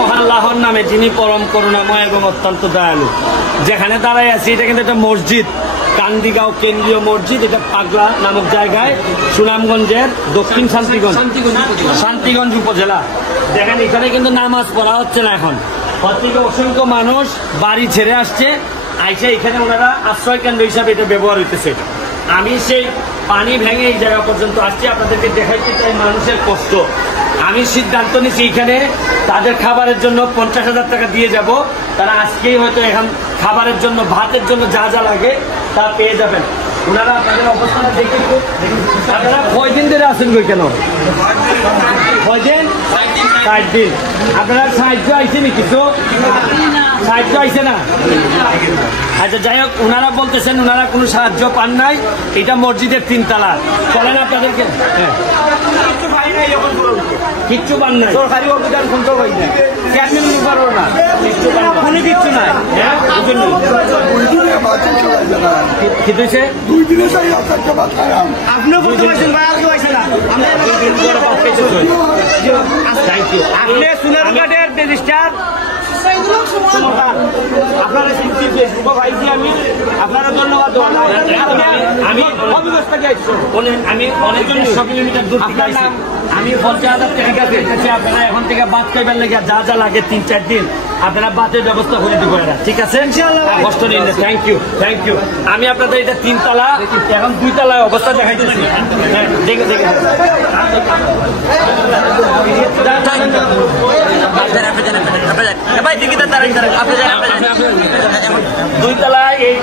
মহাল্লাহর নামে যিনি পরম করুণাময় এবং অত্যন্ত দয়ালু। যেখানে দাঁড়াই আছি এটা কিন্তু একটা মসজিদ, কান্দিগাঁও কেন্দ্রীয় মসজিদ। এটা পাগলা নামক জায়গায়, সুনামগঞ্জের দক্ষিণ শান্তিগঞ্জ উপজেলা। দেখেন এখানে কিন্তু নামাজ পড়া হচ্ছে না। এখন প্রত্যেকে অসংখ্য মানুষ বাড়ি ছেড়ে আসছে, আইসে এখানে ওনারা আশ্রয় কেন্দ্র হিসাবে এটা ব্যবহার হইতেছে। আমি সেই পানি ভেঙে এই জায়গা পর্যন্ত আসছি, আপনাদেরকে দেখাইতে চাই মানুষের কষ্ট। আমি সিদ্ধান্ত নিচ্ছি এখানে তাদের খাবারের জন্য 50,000 টাকা দিয়ে যাব। তারা আজকেই হয়তো এখন খাবারের জন্য, ভাতের জন্য যা যা লাগে তা পেয়ে যাবেন। ওনারা আপনাদের অবস্থাটা দেখে, আপনারা কয়দিন ধরে আসেন কই কেন? কয়দিন? 60 দিন। আপনারা সাহায্য আইসেনি কিছু? সাহায্য আইসে না? আচ্ছা যাই হোক, ওনারা বলতেছেন ওনারা কোনো সাহায্য পান নাই। এটা মসজিদের 3 তলা। চলেন আপনাদেরকে। কিচ্ছু পান নাই, সরকারি অভিযান শুনতে পাই না, চেয়ারম্যান পারবো না, কিচ্ছু পান না, কোনো কিচ্ছু নাই। হ্যাঁ কি হয়েছে? 2 দিনে আপনিও বলতে পারছেন ভাই, আর কেউ আইসে না। Thank you. আপনি সোনার কার্ডের রেজিস্টার আপনারা আমি আপনারা ধন্যবাদ। আমি অনেক 100 কিলোমিটার দূর থেকে আসছি। আমি 50,000 টাকা দিতেছি। আপনারা এখন থেকে বাদ খাইবার লেগে যা যা লাগে 3-4 দিন আপনারা বাতের ব্যবস্থা করে দিব। ঠিক আছে, কষ্ট নিন। Thank you, thank you. আমি আপনাদের এটা 3 তলা, এখন 2 তলায় অবস্থা দেখাইতেছি। দেখে দেখে 2 তলায় এই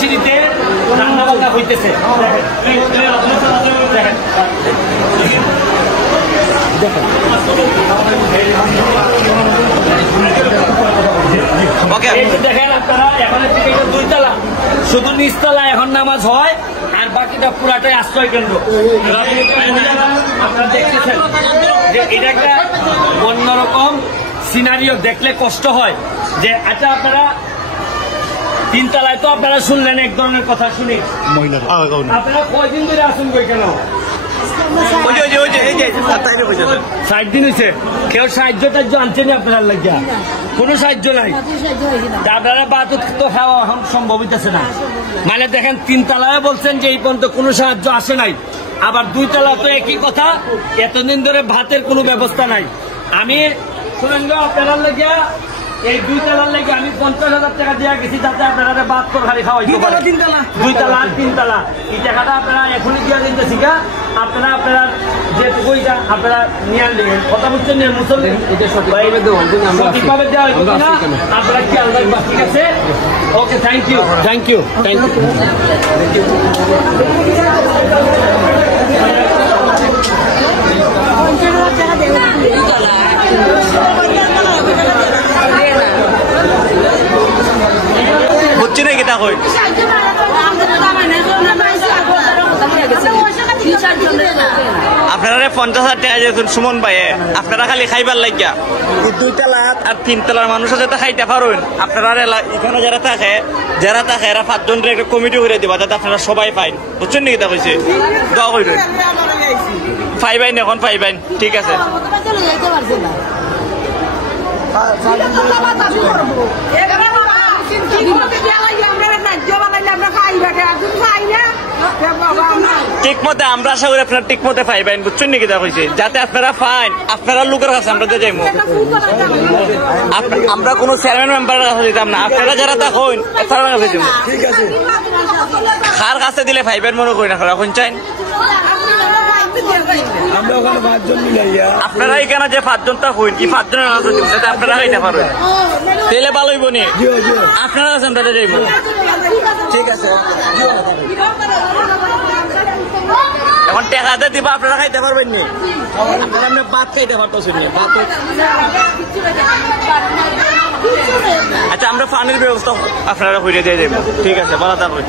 সিঁড়িতে রান্না বান্না হইতেছে। দেখেন আপনারা, এখন 2 তলা, শুধু নিচতলা এখন নামাজ হয়, আর বাকিটা পুরাটাই আশ্রয় কেন্দ্র। আপনারা দেখতেছেন যে এটা একটা অন্যরকম সিনারিও, দেখলে কষ্ট হয় যে আচ্ছা আপনারা 3 তলায় তো আপনারা শুনলেন এক ধরনের কথা শুনি। আপনারা কয়দিন ধরে আসুন কই কেন? 60 দিন হয়েছে। কেউ সাহায্য টাহ্য আনছেনি আপনার লাগিয়া? কোনো সাহায্য নাই। আপনারা বাদ তো খাওয়া এখন সম্ভব হইতেছে না। মানে দেখেন 3 তলায় বলছেন যে এই পর্যন্ত কোনো সাহায্য আসে নাই, আবার 2 তলা তো একই কথা, এতদিন ধরে ভাতের কোনো ব্যবস্থা নাই। আমি শুনেন আপনারা লাগিয়া এই 2 তলার লেগে আমি 50,000 টাকা দিয়ে গেছি, যাতে আপনারা বাদ তরকারি খাওয়াইতে পারে। 2 তলা আর 3 তলা এই টাকাটা আপনারা এখনই দিয়ে দিতেছি। আপনারা যেটুকু আপনারা নিয়ে আনলেন, কথা বুঝছেন না? মুসল্লি সঠিকভাবে দেওয়া হইতো না, আপনারা খেয়াল রাখবেন। ঠিক আছে, okay, thank you, thank you, thank you. হচ্ছে না কেটা কই? আপনারা 50,000 টাকা যেহেতু সুমন ভাই, আপনারা খালি খাইবার লাগিয়া 2 তলা আর 3 তলার মানুষ যাতে খাইতে পারেন। আপনারা এখানে যারা থাকে এরা 5 জনের একটা কমিটি করে দিবা, যাতে আপনারা সবাই পাইন। বুঝছেন নাকি? তা কইছে দোয়া কইরেন, পাইবেন এখন পাইবেন। ঠিক আছে, ঠিক মতে আমরা আশা করি আপনারা ঠিক মতে পাইবেন। বুঝছেন নাকি? তা হয়েছে যাতে আপনারা ফাইন, আপনারা লোকের কাছে আমরা যাইব। আমরা কোনো চেয়ারম্যান মেম্বারের কাছে দিতাম না, আপনারা যারা থাকুন তার কাছে দিব। ঠিক আছে, কার কাছে দিলে পাইবেন মনে করি না। এখন চাইন আপনারা এখানে যে 5 জন থাকুন, এই 5 জনের কাছে দিব, যাতে আপনারা খাইতে পারবেন। তাহলে ভালো হইব নি? আপনারা কাছে আমরা যাইব। ঠিক আছে, এখন টাকাতে দিবা, আপনারা খাইতে পারবেন নি? আপনারা ভাত খাইতে পারতেছেন নি? আচ্ছা, আমরা পানির ব্যবস্থা আপনারা করে দিয়ে যাবো। ঠিক আছে, ভালো থাকবেন।